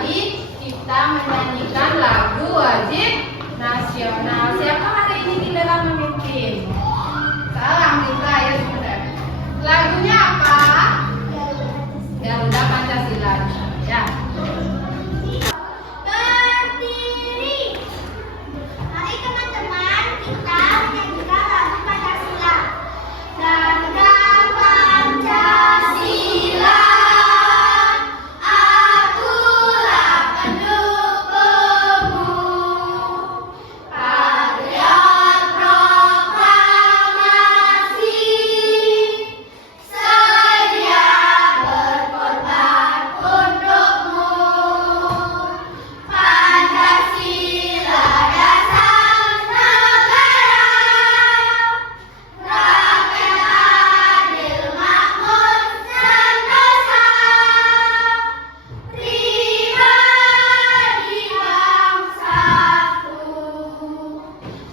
baik kita menyanyikan lagu wajib nasional. Siapa hari ini tidak akan memimpin? Salam kita ya sudah. Lagunya apa? Garuda Pancasila. Ya. Berdiri. Mari teman-teman kita menyanyikan lagu Pancasila. Garuda Pancasila. Akulah pendukungmu. Patriot proklamasi. Sedia berkorban untukmu. Pancasila dasar negara. Rakyat adil makmur sentosa. Pribadi bangsaku.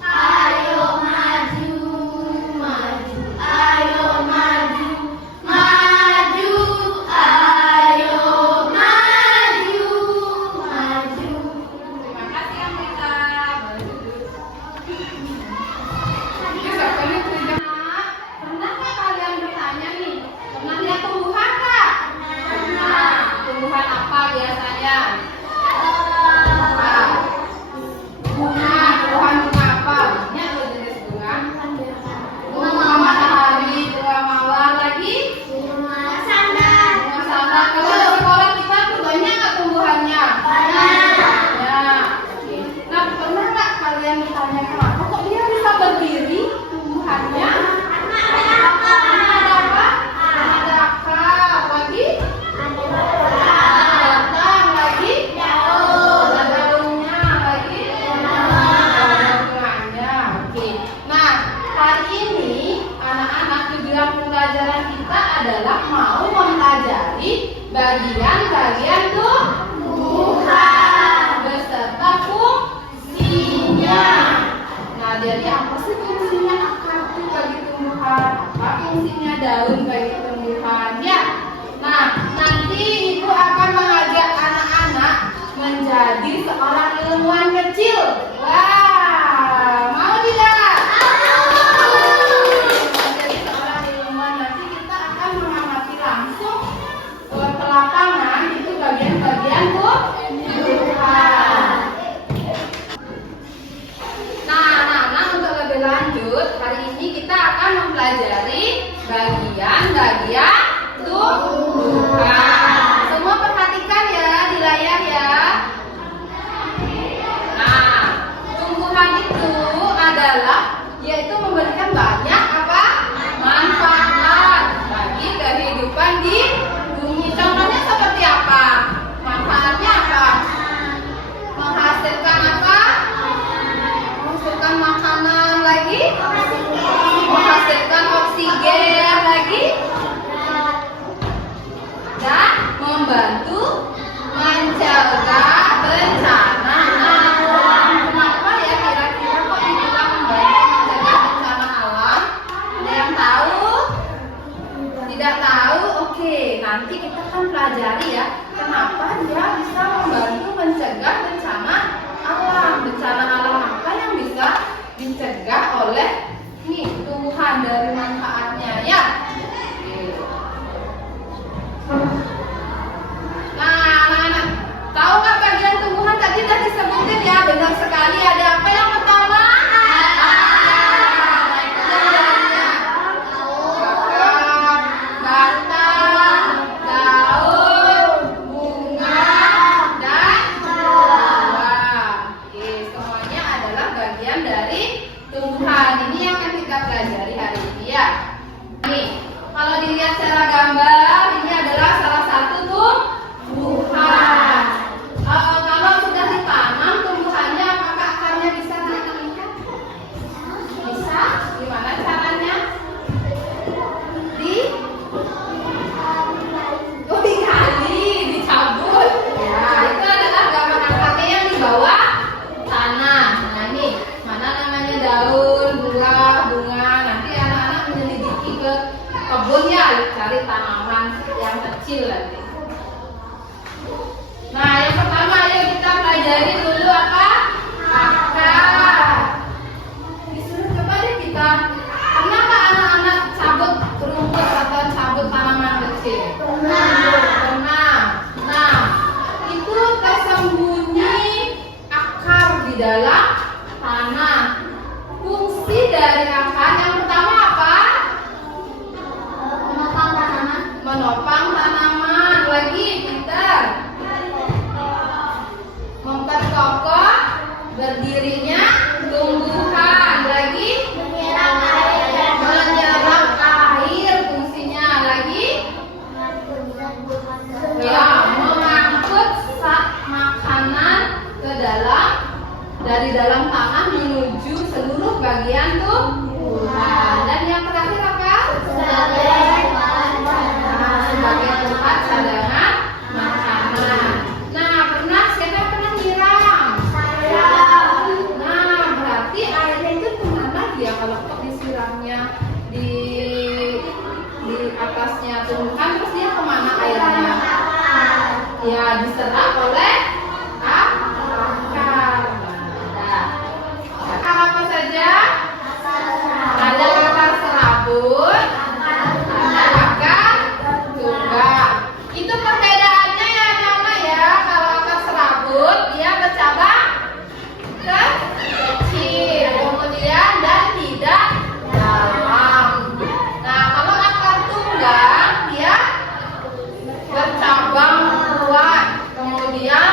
Ayo maju, maju, ayo maju, maju, ayo maju, maju. Terima kasih Amrita. Pernah nggak kalian bertanya nih? Pernah lihat tumbuhan nggak? Pernah. Tumbuhan apa biasanya? Bunga. Tumbuhan bunga apa? Banyak loh jenis bunga. Bunga matahari, bunga mawar lagi. Bunga sandal. Bunga salak. Kalau di sekolah kita tuh banyak nggak tumbuhannya? Banyak. Ya. Nah, pernah nggak kalian bertanya kenapa kok dia bisa berdiri tumbuhannya? Karena ada apa? Ada apa? Ada akar. Lagi? Batang. Lagi? Ada daunnya. Lagi? Ada bunganya. Oke. Nah, hari ini anak-anak tujuan pembelajaran kita adalah mau mempelajari bagian-bagian tumbuhan beserta fungsinya. Nah, jadi apa sih fungsinya akar itu bagi tumbuhan? Apa fungsinya daun bagi tumbuhan? Ya. Nah, nanti Ibu akan mengajak anak-anak menjadi seorang ilmuwan kecil. Wah, mau tidak? Menjadi seorang ilmuwan, nanti kita akan mengamati langsung ke lapangan itu bagian-bagian tumbuhan. Nah, untuk lebih lanjut, hari ini kita akan mempelajari bagian-bagian tumbuhan. Semua perhatikan ya di layar ya. Nah, tumbuhan itu adalah yaitu memberikan banyak apa? Manfaat bagi kehidupan di bumi. Contohnya seperti apa? Manfaatnya apa? Menghasilkan apa? Menghasilkan makanan lagi? Menghasilkan oksigen lagi? Dan membantu mencegah bencana alam. Kenapa ya kira-kira kok dibilang membantu mencegah bencana alam? Ada yang tahu? Tidak tahu? Oke, nanti kita akan pelajari ya. Kenapa dia bisa membantu mencegah bencana alam? Bencana alam apa yang bisa dicegah oleh nih tumbuhan dari manfaatnya ya? Nah, anak-anak, tahu nggak bagian tumbuhan tadi sudah disebutin ya? Benar sekali. Ada apa yang pertama? Akar, batang, daun, bunga, dan buah. Oke, semuanya adalah bagian dari tumbuhan. Ini yang akan kita pelajari hari ini ya. Nih, kalau dilihat secara gambar, ini adalah salah satu tumbuhan. Kalau sudah ditanam tumbuhannya, apakah akarnya bisa diikat? Bisa? Gimana caranya? Digali, dicabut. Ya, itu adalah gambar akarnya yang di bawah tanah. Nah, ini mana namanya daun, buah, bunga. Nanti anak-anak menyelidiki ke kebun ya, cari tanaman yang kecil nanti. Nah, yang pertama pelajari dulu apa? Akar. Disuruh coba deh kita. Pernah nggak anak-anak cabut rumput atau cabut tanaman kecil? Pernah. Nah, itu tersembunyi akar di dalam tanah. Fungsi dari akar yang pertama apa? Menopang tanaman. Lagi pintar. Memperkokoh berdirinya tumbuhan. Lagi menyerap air fungsinya. Lagi ya, mengangkut makanan ke dari dalam tanah menuju seluruh bagian tumbuhan. Dan yang terakhir apa? Sebagai tempat cadangan makanan. Nah, siapa pernah nyiram? Nah, berarti airnya itu kemana dia kalau disiramnya di atasnya tumbuhan, terus dia kemana airnya? Ya, diserap oleh akar. Akar apa saja? Ada akar serabut, ada akar tunggak. Itu perbedaannya ya anak-anak ya. Kalau akar serabut dia bercabang kecil, kemudian dan tidak dalam. Nah, kalau akar tunggang dia bercabang kuat, kemudian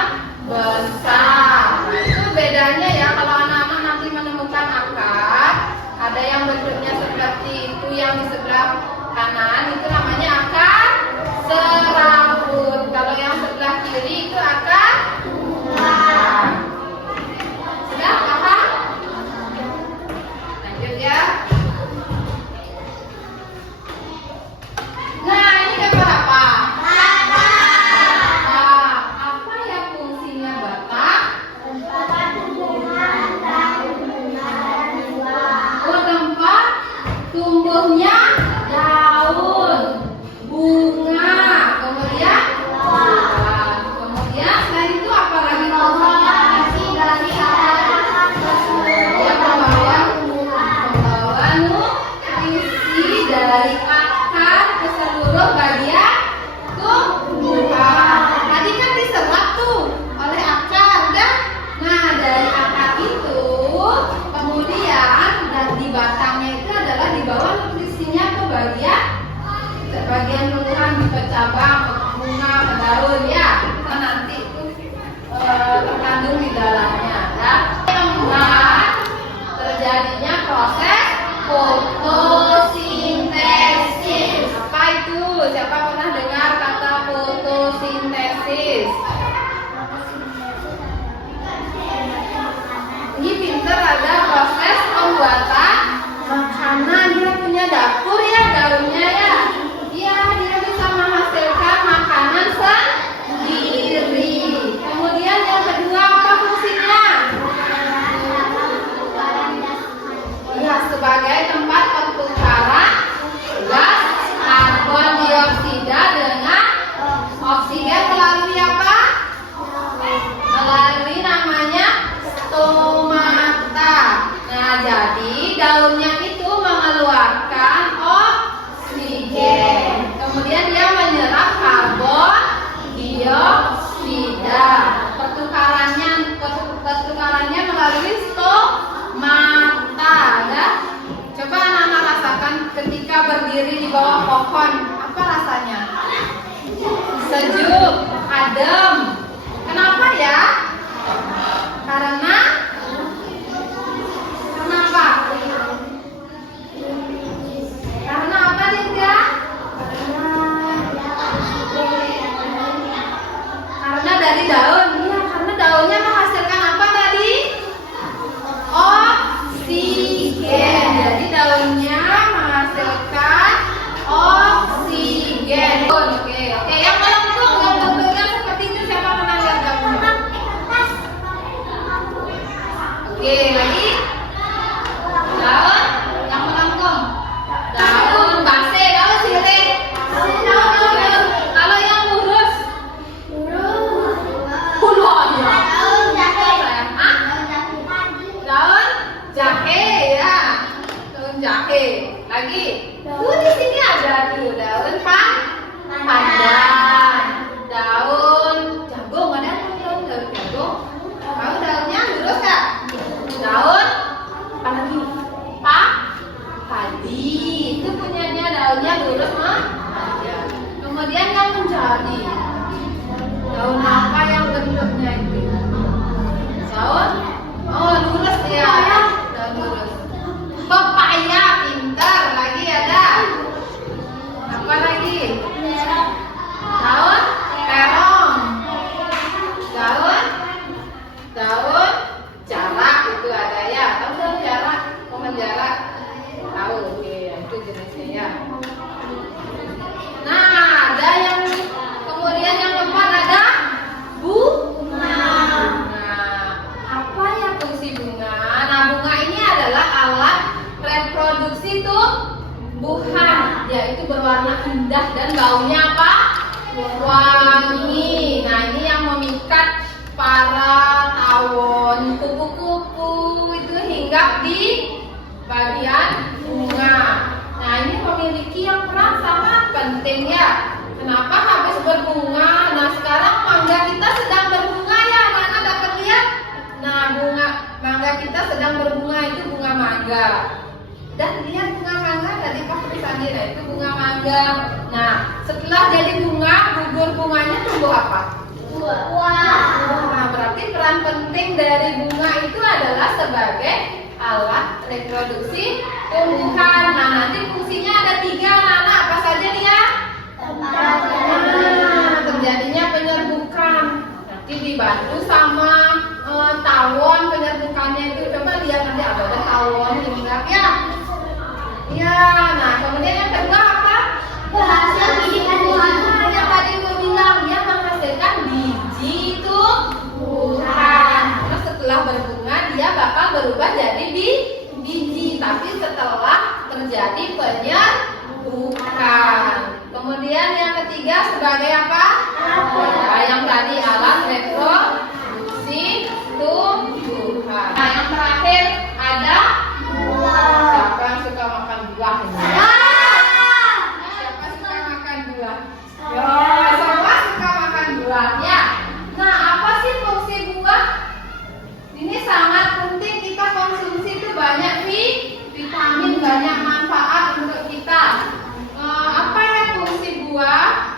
besar. Nah, itu bedanya ya. Kalau anak-anak nanti menemukan akar, ada yang bentuknya seperti itu, yang di sebelah kanan itu namanya akar serabut. Kalau yang sebelah kiri itu akar tunggang. Sudah paham? Lanjut ya. Nah, ini gambar apa? Apa ya fungsinya batang? Tempat tumbuhnya daun, bunga, kemudian kemudian selain itu apa lagi fungsinya? Ya, membawa nutrisi dari akar ke seluruh bagian tumbuhan. Tadi kan diserap tuh oleh akar, kan? Nah, dari akar itu kemudian di batangnya itu adalah dibawa nutrisinya ke bagian tumbuhan, ke cabang, ke bunga, ke daun ya. Kita nanti terkandung di dalamnya. Ya. Keempat, terjadinya proses fotosintesis. Apa itu? Siapa pernah dengar kata fotosintesis? Ini pinter, ada proses pembuatan makanan. Dia punya dapur ya, daunnya ya. Iya, dia bisa menghasilkan makanan sendiri. Kemudian yang kedua apa fungsinya? Ya, sebagai tempat pertukaran gas karbon dioksida dengan oksigen melalui apa? Melalui namanya stomata. Nah, jadi daunnya itu mengeluarkan oksigen. Kemudian dia menyerap karbon dioksida. Pertukarannya melalui stomata. Ya. Coba anak-anak rasakan ketika berdiri di bawah pohon, apa rasanya? Sejuk, adem. Kenapa ya? Karena kenapa? Karena apa Dinda? Karena dari daun. Iya, karena daunnya menghasilkan apa tadi? Oksigen. Jadi daunnya menghasilkan oksigen. Oke. Yang melengkung, yang bentuknya seperti itu siapa pernah lihat gambarnya? Lagi. Di sini ada tuh daun pandan. Daun jagung, ada daun jagung. Tahu daunnya lurus nggak? Daun apa lagi? Padi. Itu punyanya daunnya lurus mah. Kemudian yang menjadi daun apa yang bentuknya itu? Daun? Oh, lurus ya. Daun lurus. Pepaya, pintar. Lagi ada. Apa lagi? Daun terong. Daun jarak itu ada ya. Tahu daun jarak? Pohon jarak. Tahu, oke, itu jenisnya ya. Nah, ada yang kemudian yang keempat ada bunga. Nah, apa ya fungsi bunga? Nah, bunga ini adalah alat reproduksi tumbuhan, yaitu berwarna indah dan baunya apa? Wangi. Nah, ini yang memikat para tawon, kupu-kupu itu hinggap di bagian bunga. Nah, ini memiliki yang peran sangat penting ya. Kenapa habis berbunga? Nah, sekarang mangga kita sedang berbunga ya. Mana dapat lihat? Nah, bunga mangga kita sedang berbunga, itu bunga mangga. Dan lihat bunga mangga tadi pas tadi, nah itu bunga mangga. Nah, setelah jadi bunga, gugur bunganya tumbuh apa? Nah, berarti peran penting dari bunga itu adalah sebagai alat reproduksi tumbuhan. Nah, nanti fungsinya ada 3, anak-anak. Apa saja dia? Terjadinya penyerbukan. Nanti dibantu sama tawon penyerbukannya itu. Coba lihat nanti ada tawon hinggap ya. Ya, nah kemudian yang kedua apa? Berhasil bijikan tumbuhan. Yang tadi gue bilang dia menghasilkan biji tumbuhan. Terus setelah berbunga dia bakal berubah jadi biji. Tapi setelah terjadi penyerbukan. Kemudian yang ketiga sebagai apa? Nah, yang tadi alat reproduksi tumbuhan. Nah, yang terakhir ada siapa yang suka makan buah ini? Siapa suka makan buah? Yo, semua suka makan buah ya. Nah, apa sih fungsi buah? Ini sangat penting kita konsumsi itu banyak vitamin, banyak manfaat untuk kita. Apa ya fungsi buah?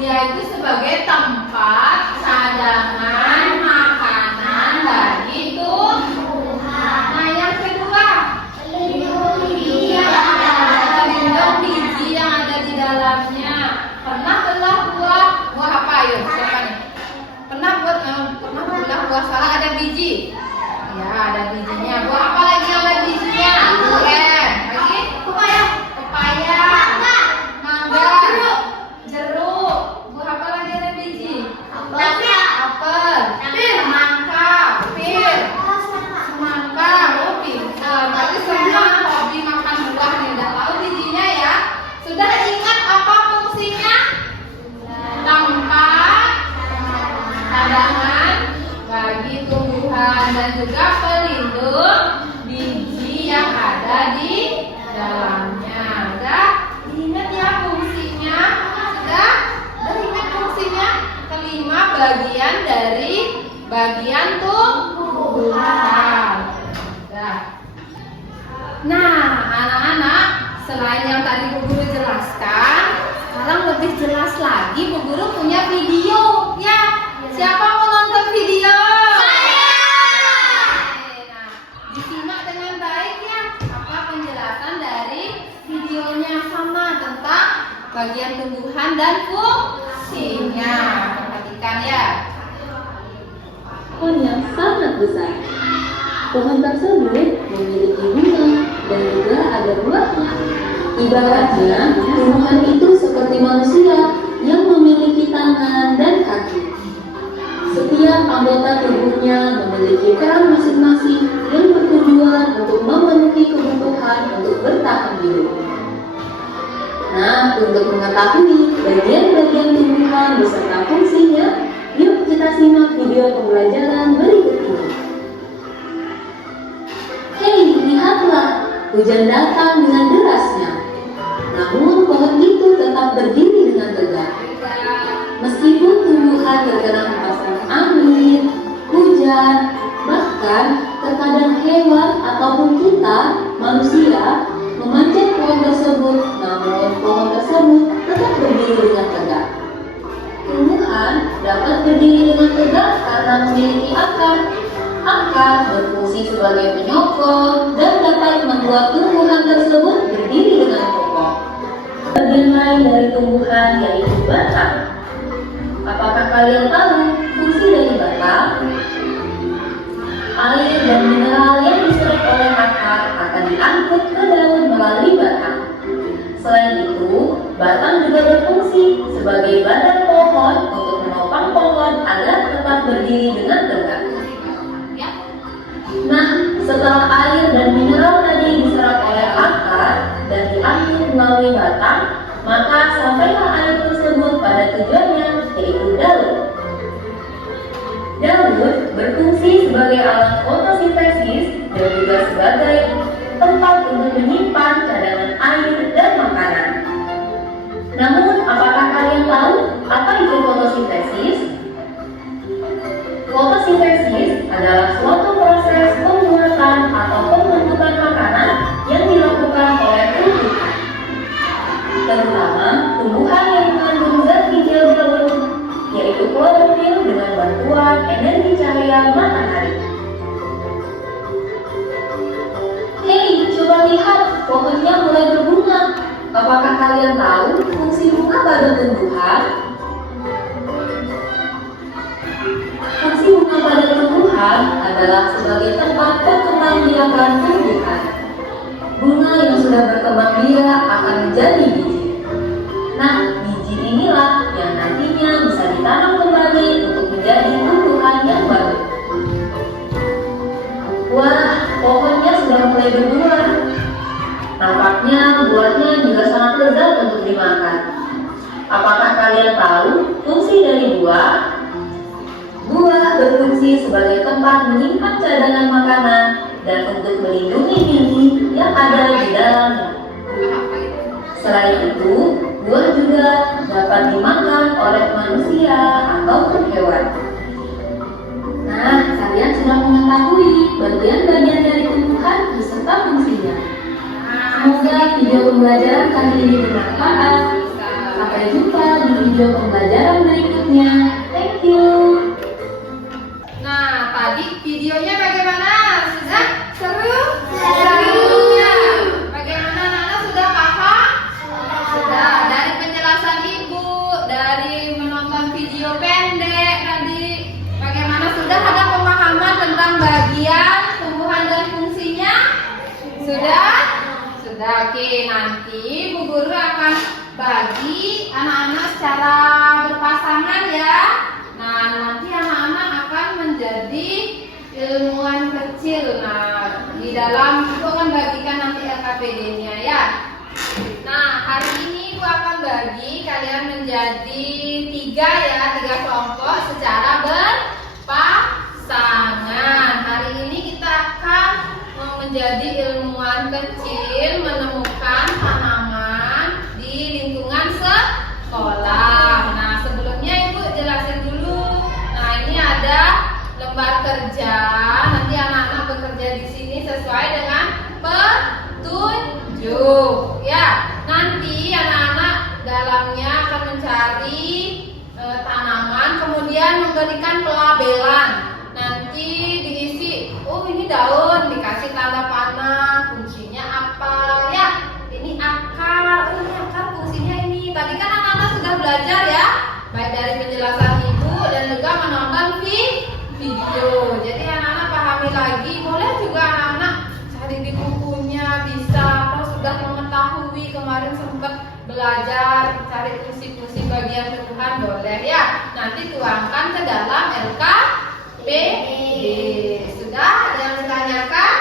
Dia itu sebagai tempat cadangan makanan bagi tumbuhan. Nah, yang kedua, melindungi biji yang ada di dalamnya. Pernah belah buah apa ayo? Siapa nih? Pernah belah buah salak ada biji? Ya, ada bijinya. Buah apa lagi yang ada bijinya? Durian. Lagi? Pepaya. Mangga. Jeruk. Buah apa lagi ada biji? Apel. Semangka. Pir. Semangka. Oh, pintar. Berarti semua hobi makan buah nih. Udah tahu bijinya ya? Sudah ingat apa fungsinya? Tempat cadangan bagi tumbuhan dan juga pelindung biji yang ada di dalamnya. Udah ingat ya fungsinya? Sudah ingat fungsinya? Kelima bagian dari bagian tumbuhan. Nah, anak-anak, selain yang tadi Bu Guru jelaskan, sekarang lebih jelas lagi Bu Guru punya video ya. Siapa mau nonton video? Nah, disimak dengan baik ya. Apa penjelasan dari videonya sama tentang bagian tumbuhan dan fungsinya. Perhatikan ya. Pohon yang sangat besar. Pohon tersebut memiliki bunga dan juga ada buahnya. Ibaratnya, tumbuhan itu seperti manusia yang memiliki tangan dan kaki. Setiap anggota tubuhnya memiliki peran masing-masing yang bertujuan untuk memenuhi kebutuhan untuk bertahan hidup. Nah, untuk mengetahui bagian-bagian tumbuhan beserta fungsinya, yuk kita simak video pembelajaran berikut ini. hujan datang dengan derasnya. Namun pohon itu tetap berdiri dengan tegak. Meskipun tumbuhan terkena hempasan angin, hujan, bahkan terkadang hewan ataupun kita, manusia, memanjat pohon tersebut, namun pohon tersebut tetap berdiri dengan tegak. Tumbuhan dapat berdiri dengan tegak karena memiliki akar. Akar berfungsi sebagai penyokong dan dapat membuat tumbuhan tersebut berdiri dengan kokoh. Bagian lain dari tumbuhan yaitu batang. Apakah kalian tahu fungsi dari batang? Air dan mineral yang diserap oleh akar akan diangkut ke daun melalui batang. Selain itu, batang juga berfungsi sebagai badan pohon untuk menopang pohon agar tetap berdiri dengan tegak. Nah, setelah air dan mineral tadi diserap oleh akar dan diangkut melalui batang, maka sampailah air tersebut pada tujuannya, yaitu daun. Daun berfungsi sebagai alat fotosintesis dan juga sebagai tempat untuk menyimpan cadangan air dan makanan. Namun, apakah kalian tahu apa itu fotosintesis? Fotosintesis adalah suatu proses pembuatan atau pembentukan makanan yang dilakukan oleh tumbuhan, terutama tumbuhan yang mengandung zat hijau daun, yaitu klorofil dengan bantuan energi cahaya matahari. Hei, coba lihat, pohonnya mulai berbunga. Apakah kalian tahu fungsi bunga pada tumbuhan? Fungsi bunga pada tumbuhan adalah sebagai tempat berkembang biakan tumbuhan. Bunga yang sudah berkembang biak akan menjadi biji. Nah, biji inilah yang nantinya bisa ditanam kembali untuk menjadi tumbuhan yang baru. Wah, pohonnya sudah mulai berbuah. Nampaknya buahnya juga sangat lezat untuk dimakan. Apakah kalian tahu fungsi dari buah? Buah berfungsi sebagai tempat menyimpan cadangan makanan dan untuk melindungi biji yang ada di dalamnya. Selain itu, buah juga dapat dimakan oleh manusia ataupun hewan. Nah, kalian sudah mengetahui bagian-bagian dari tumbuhan beserta fungsinya. Semoga video pembelajaran kali ini bermanfaat. Sampai jumpa di video pembelajaran berikutnya. Thank you. Nah, tadi videonya bagaimana? Sudah seru? Serunya. Bagaimana anak-anak sudah paham? Sudah. Dari penjelasan ibu, dari menonton video pendek tadi, bagaimana sudah ada pemahaman tentang bagian tumbuhan dan fungsinya? Sudah? Sudah. Oke, nanti Bu Guru akan bagi anak-anak secara berpasangan ya. Nah, nanti anak-anak akan menjadi ilmuwan kecil. Nah, di dalam Ibu akan bagikan nanti LKPD-nya ya. Nah, hari ini Ibu akan bagi kalian menjadi tiga kelompok secara berpasangan. Hari ini kita akan menjadi ilmuwan kecil menemukan tanaman di lingkungan sekolah. Nah, sebelumnya Ibu jelasin dulu. Nah, ini ada lembar kerja. Nanti anak-anak bekerja di sini sesuai dengan petunjuk. Ya, nanti anak-anak dalamnya akan mencari tanaman, kemudian memberikan pelabelan. Nanti diisi, oh ini daun, dikasih tanda panah, fungsinya apa? Ya, ini akar, oh ini akar fungsinya ini. Tadi kan anak-anak sudah belajar ya, baik dari penjelasan ibu dan juga menonton video. Jadi anak-anak pahami lagi, boleh juga anak-anak cari di bukunya bisa, atau sudah mengetahui kemarin sempat belajar cari fungsi-fungsi bagian tumbuhan boleh ya. Nanti tuangkan ke dalam LKPD. Sudah ada yang ditanyakan?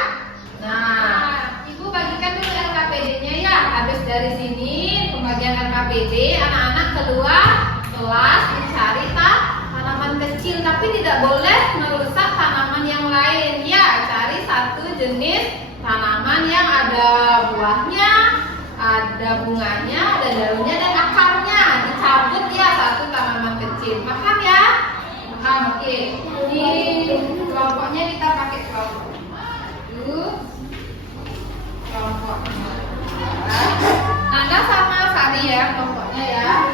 Nah, Ibu bagikan dulu LKPD-nya ya. Habis dari sini pembagian LKPD, anak-anak keluar kelas mencari tanaman kecil, tapi tidak boleh merusak tanaman yang lain ya. Cari satu jenis tanaman yang ada ada buahnya, ada bunganya, ada daunnya dan akarnya. Dicabut ya satu tanaman kecil. Makan ya. Makan, oke. Ini kelompoknya kita pakai kelompok. Kelompok. Nanda sama Sari ya kelompoknya ya.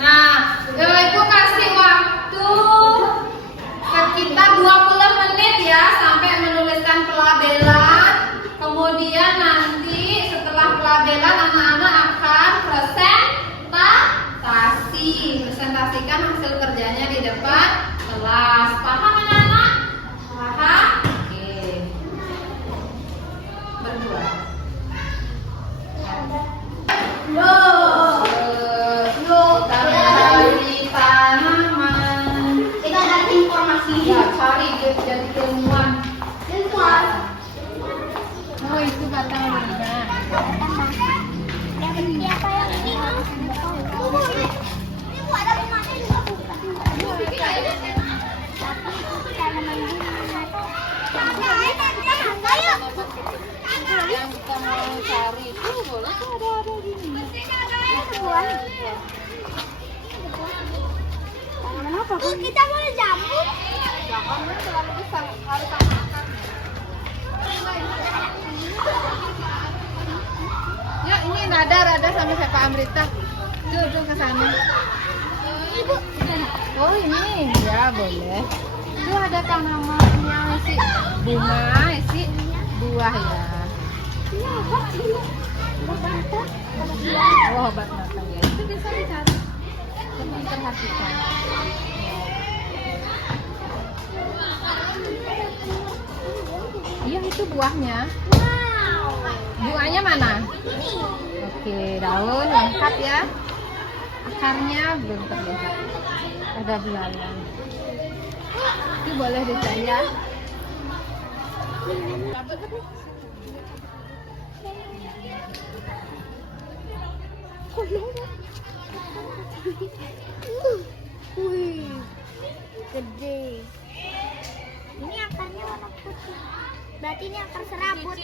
Nah, Ibu kasih waktu sekitar 20 menit ya sampai menuliskan pelabelan. Kemudian nanti setelah pelabelan anak-anak akan presentasikan hasil kerjanya di depan kelas. Paham anak-anak? Paham? Oke. Berdua. Dari tanaman. Kita ada informasi. Ya, cari jadi ilmuwan. Oh, itu kata Lina. Siapa yang ini? Ibu ada rumahnya juga bukan. Yang kita mau cari itu boleh tuh ada di sini. Bu, kita mau jambu. Jangan terlalu besar, harus sama akar. Ya, ini Rada sama siapa Amrita. Tuh ke sana. Ibu. Oh, ini. Ya, boleh. Itu ada tanaman yang isi bunga, isi buah ya. Oh, obat mata ya. Itu bisa dicari. Coba perhatikan. Iya, itu buahnya. Bunganya mana? Oke, daun lengkap ya. Akarnya belum terlihat. Ada belalang. Itu boleh dicari ya. Wih, gede. Ini akarnya warna putih. Berarti ini akar serabut.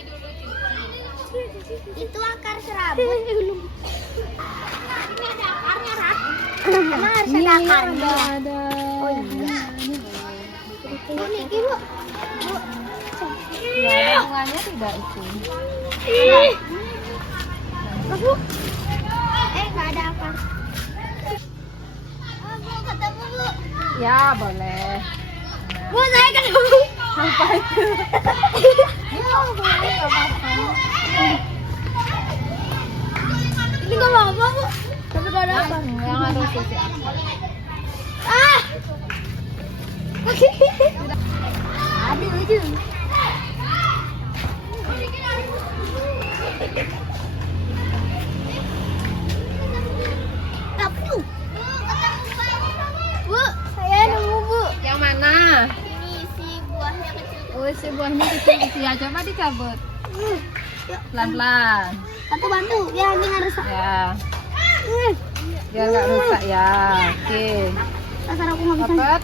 Itu akar serabut. Ini ada akarnya, Rat. Emang harus ada akarnya. Ada. Oh iya. Ini ibu. Ya, bunganya tidak itu. Bu. Nggak ada akar. Oh, Bu, ketemu, Bu. Ya, boleh. Bu, saya ketemu. Apa itu? Ya, boleh, nggak apa-apa. Ini nggak apa-apa, Bu. Tapi nggak ada akar. Yang harus isi akar. Ah. Aduh, lucu. Bu, saya nemu, Bu. Yang mana? Ini si buahnya kecil. Oh, si buahnya kecil-kecil ya. Coba dicabut. Yuk, Pelan-pelan. bantu. Ya, ini harus. Ya, biar nggak rusak ya. Oke. Dasar aku nggak bisa. Dapat.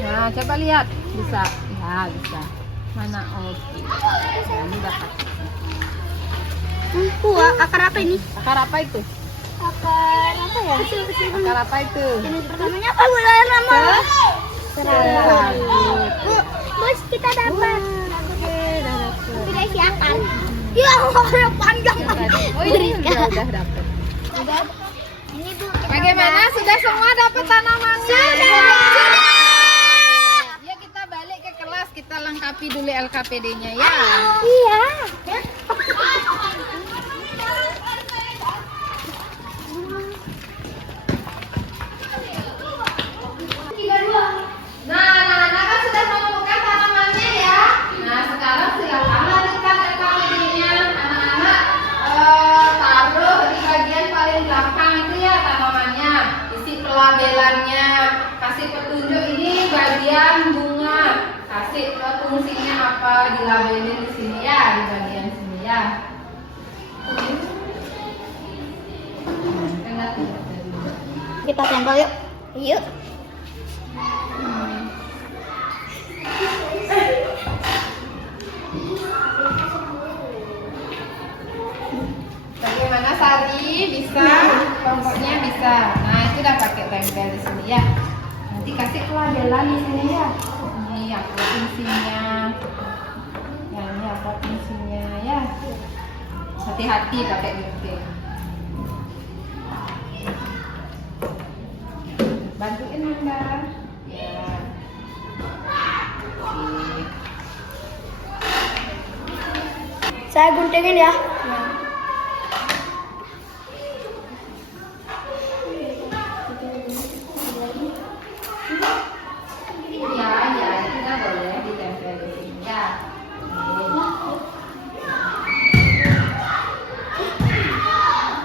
Nah, coba lihat. Bisa. Ya, bisa. Mana? Oke. Nah, ini dapat. Bu, akar apa ini? Akar apa itu? Akar apa ya? Kecil-kecil. Akar apa itu? Jenis pertamanya apa, Bu? Nama? Serabut. Bu, bos kita dapat. Oke, udah dapet. Tidak isi akar. Ya, akarnya panjang. Oh, ini udah dapet. Ini, Bu. kita Bagaimana? dapat. Sudah semua dapat tanamannya? Sudah. Ya, kita balik ke kelas. Kita lengkapi dulu LKPD-nya ya. Iya. Nah, kan sudah menemukan tanamannya ya. Nah, sekarang silakan lanjutkan LKPD-nya. Anak-anak taruh di bagian paling belakang itu ya tanamannya. Isi pelabelannya. Kasih petunjuk ini bagian bunga. Kasih fungsinya apa, dilabelin di sini ya, di bagian sini ya. Kita tempel yuk. Yuk. bisa. Nah, itu udah pakai tempel di sini ya. Nanti kasih pelabelan di sini ya. Ini apa fungsinya? Ya, ini apa fungsinya ya? Hati-hati pakai gunting. Bantuin Bunda. Ya. Oke. Saya guntingin ya. Ya, ya, itu udah boleh ditempel di sini ya.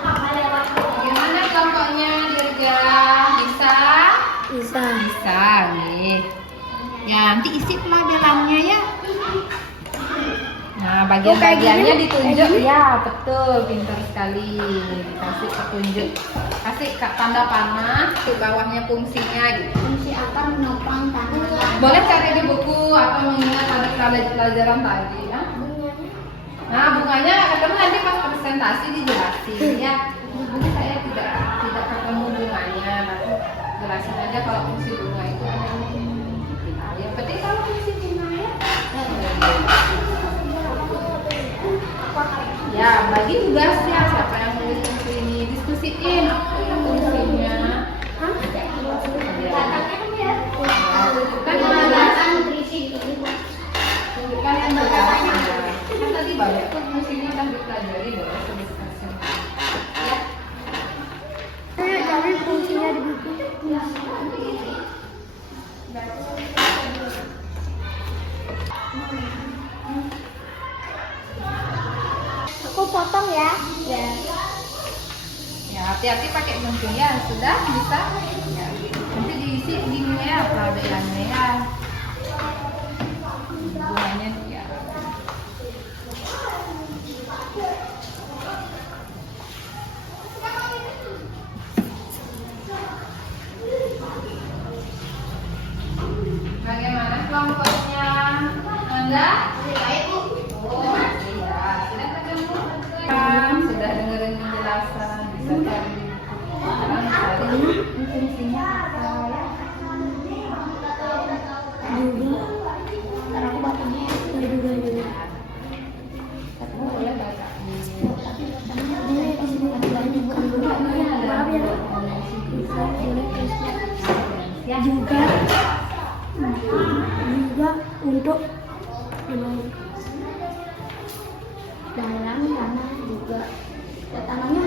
Bagaimana kelompoknya, Dirga? Bisa? Bisa. Bisa nih. Ya, nanti isi pelabelannya ya. Nah, bagian-bagiannya ditunjuk ya, betul, pintar sekali. Dikasih petunjuk, kasih tanda panah, di bawahnya fungsinya gitu. Fungsi apa menopang tangan? Boleh cari di buku atau mengingat pada pelajaran tadi ya. Nah, bunganya ketemu nanti pas presentasi dijelasin ya. Nanti saya tidak ketemu bunganya, tapi jelasin aja kalau fungsi bunga itu ada ini. Yang penting kalau fungsi bunga ya. Ya, bagi tugasnya siapa yang nulis fungsi ini, diskusiin fungsinya. Tunjukkan yang berjalan. Kan tadi banyak tuh fungsinya udah dipelajari boleh diskusi. Ya. Cari fungsinya di buku. Aku potong ya. Ya. Ya, hati-hati pakai gunting ya. Sudah bisa. Ya. Nanti diisi gini ya pelabelannya ya. Bunganya ya. Bagaimana kelompoknya? Anda? Oh, iya. Sudah ketemu? Sudah dengerin penjelasan. Bisa cari di buku. Sekarang cari fungsinya apa ya? Juga. Ntar aku bacanya juga. Kamu boleh baca. Juga untuk dalam tanah juga. Tanahnya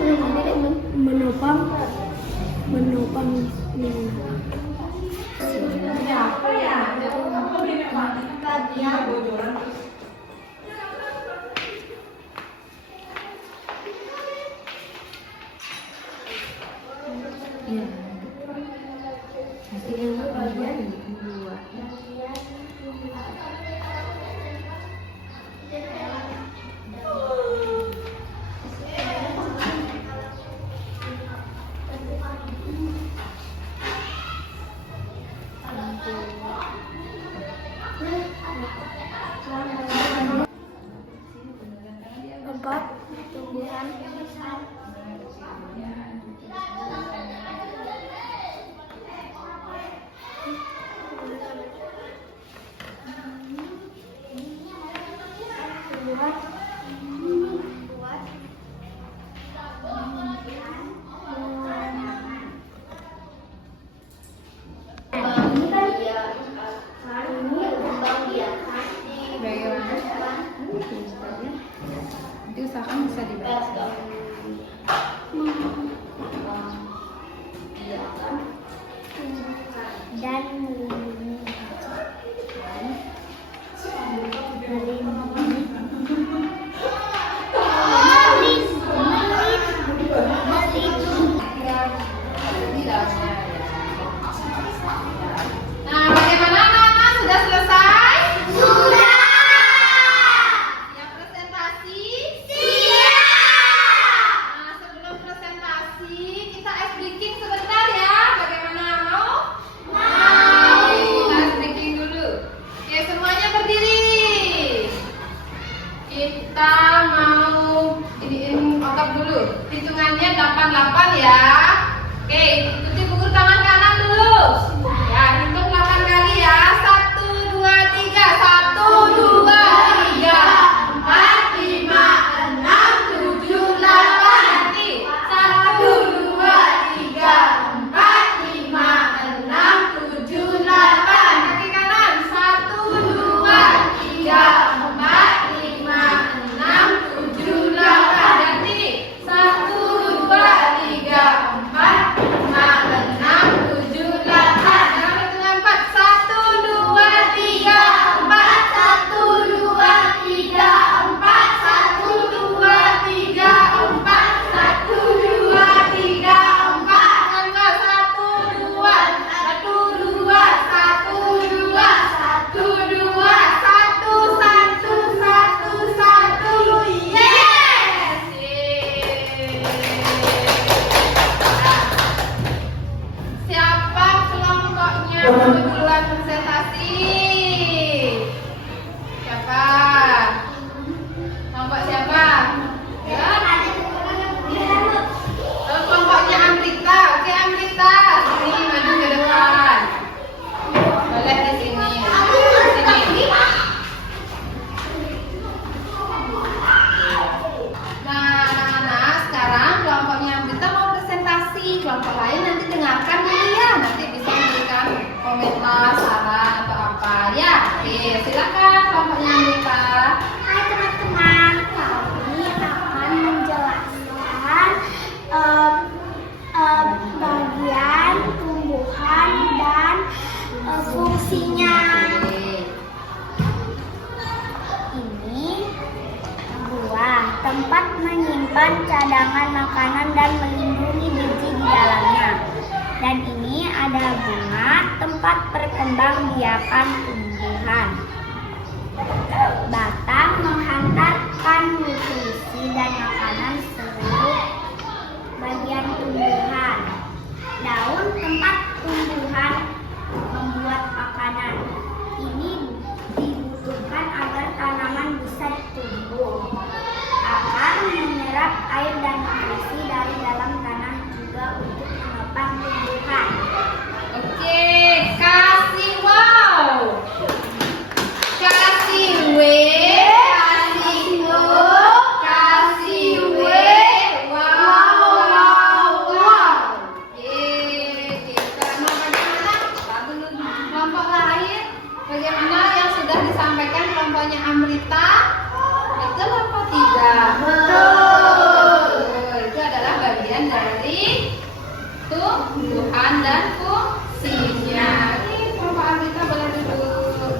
menopang Apa ya? bagian Iya. Nanti yang bagian dua. empat tumbuhan Bagaimana? Nanti usahakan bisa dibaca. dan Nah, bagaimana anak-anak? Sudah selesai? Sudah. Yang presentasi? Siap. tempat menyimpan cadangan makanan dan melindungi biji di dalamnya. Dan ini ada bunga, tempat perkembangbiakan tumbuhan. Batang menghantarkan nutrisi dan makanan seluruh bagian tumbuhan. Daun tempat tumbuhan membuat makanan. Ini dibutuhkan agar tanaman bisa tumbuh. Akar menyerap air dan nutrisi dari dalam tanah juga untuk menopang tumbuhan. Oke, kasih wow. Kasih W, kasih O, kasih W. Wow, wow, wow. Oke, kita mau bagaimana? Lalu kelompok lain, bagaimana yang sudah disampaikan kelompoknya Amrita? Itu kelompok 3. Betul. Itu adalah bagian dari tumbuhan dan fungsinya. Ini kelompok Amrita boleh duduk.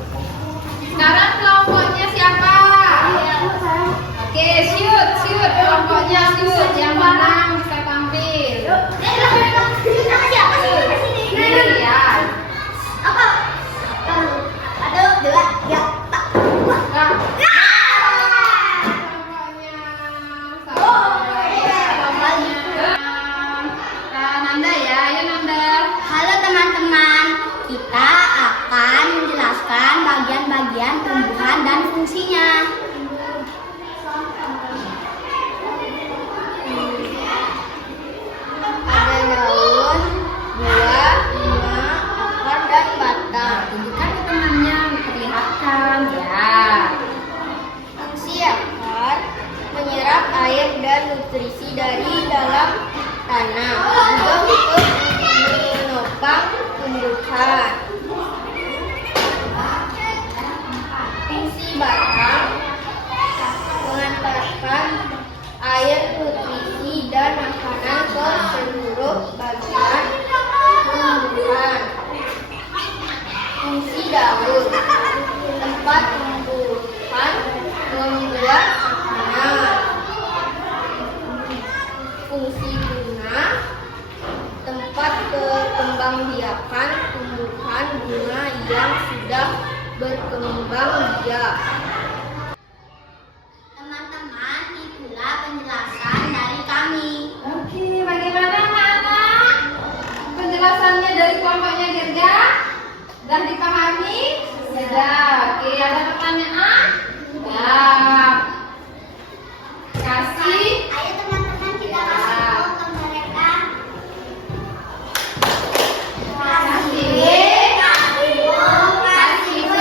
Sekarang kelompoknya siapa? Oke, shoot. Kelompoknya shoot. Yang menang bisa tampil. Ini ya. Nanda ya, ayo Nanda. Halo teman-teman, kita akan menjelaskan bagian-bagian tumbuhan dan fungsinya. Ada daun, buah, bunga, akar, dan batang. Tunjukkan ke temannya, perlihatkan ya. Fungsi akar menyerap air dan nutrisi dari dalam tanah, juga untuk menopang tumbuhan. Fungsi batang mengantarkan air, nutrisi, dan makanan ke seluruh bagian tumbuhan. Fungsi daun tempat tumbuhan membuat makanan. Fungsi bunga tempat perkembangbiakan tumbuhan bunga yang sudah berkembang biak. Teman-teman, itulah penjelasan dari kami. Oke, bagaimana anak-anak? Penjelasannya dari kelompoknya Dirga? Sudah dipahami? Sudah. Oke, ada pertanyaan? Ya. Kasih. Ayo teman-teman, kita kasih tahu ke mereka. Kasih W, kasih O, kasih W.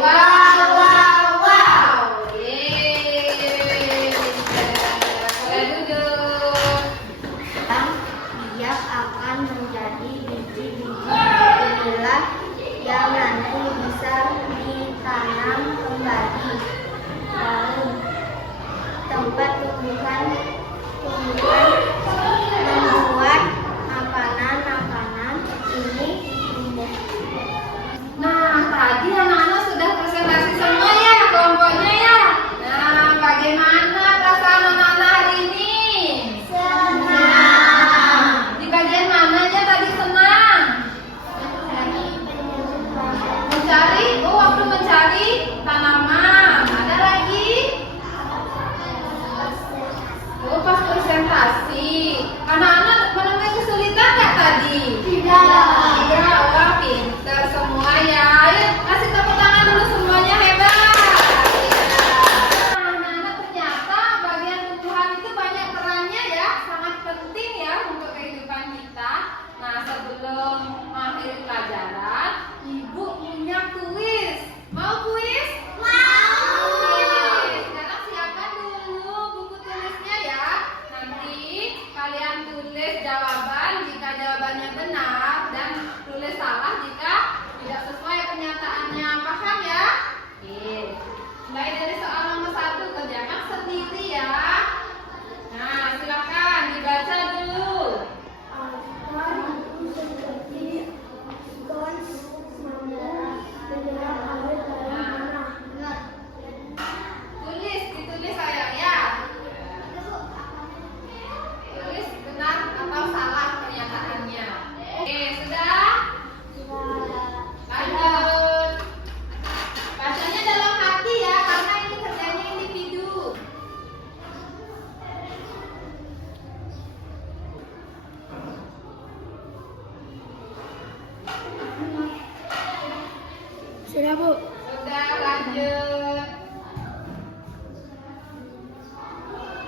Wow, wow, wow. Yeay. Boleh duduk. Biak akan menjadi biji-biji inilah yang nanti bisa ditanam kembali. Daun tempat tumbuhan membuat makanan ini tumbuh. Nah, tadi anak-anak sudah presentasi semua ya kelompoknya ya. Nah, bagaimana perasaan anak-anak hari ini? Senang. Di bagian mananya tadi senang? Mencari, waktu mencari tanaman. Ada lagi? Pas presentasi.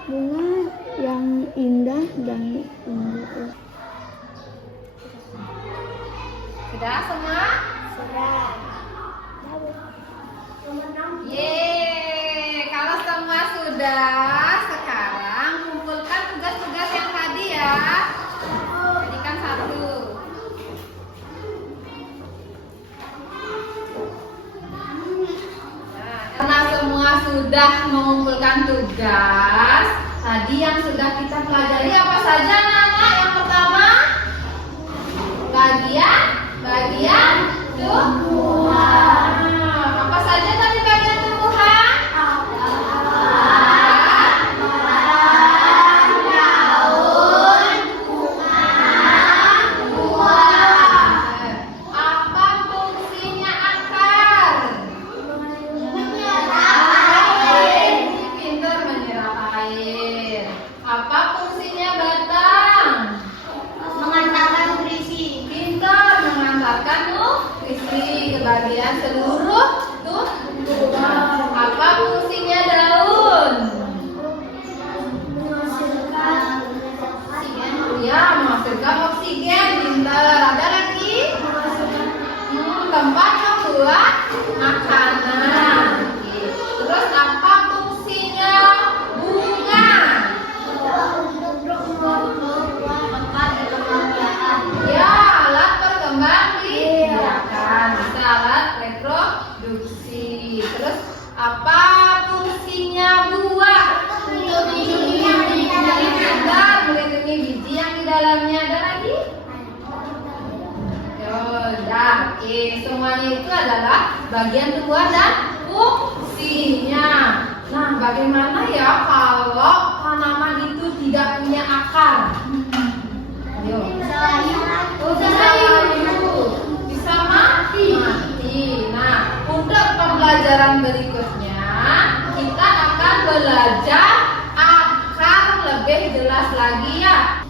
bunga yang indah dan tumbuh. Sudah semua? Sudah. Yeay, kalau semua sudah, sekarang kumpulkan tugas-tugas yang tadi ya. Jadikan satu. Nah, karena semua sudah mengumpulkan tugas, tadi yang sudah kita pelajari apa saja, Nana? Yang pertama, bagian tumbuhan. Apa saja tadi bagian tumbuhan? Apa fungsinya akar? Pintar menyerap air. Apa fungsinya batang? Mengantarkan nutrisi. Pintar mengantarkan nutrisi ke bagian seluruh tumbuhan. Apa fungsinya daun? Ya, menghasilkan oksigen. Pintar. Ada lagi? Tempat membuat makanan. Oke. Terus apa fungsinya bunga? Ya, alat perkembangbiakan. Bisa alat reproduksi. Terus apa fungsinya buah? Melindungi biji yang di dalamnya. Ada lagi? Udah, oke. Semuanya itu adalah bagian tumbuhan dan fungsinya. Nah, bagaimana ya kalau tanaman itu tidak punya akar? Ayo. Bisa hidup, bisa mati. Nah, untuk pembelajaran berikutnya kita akan belajar akar lebih jelas lagi ya.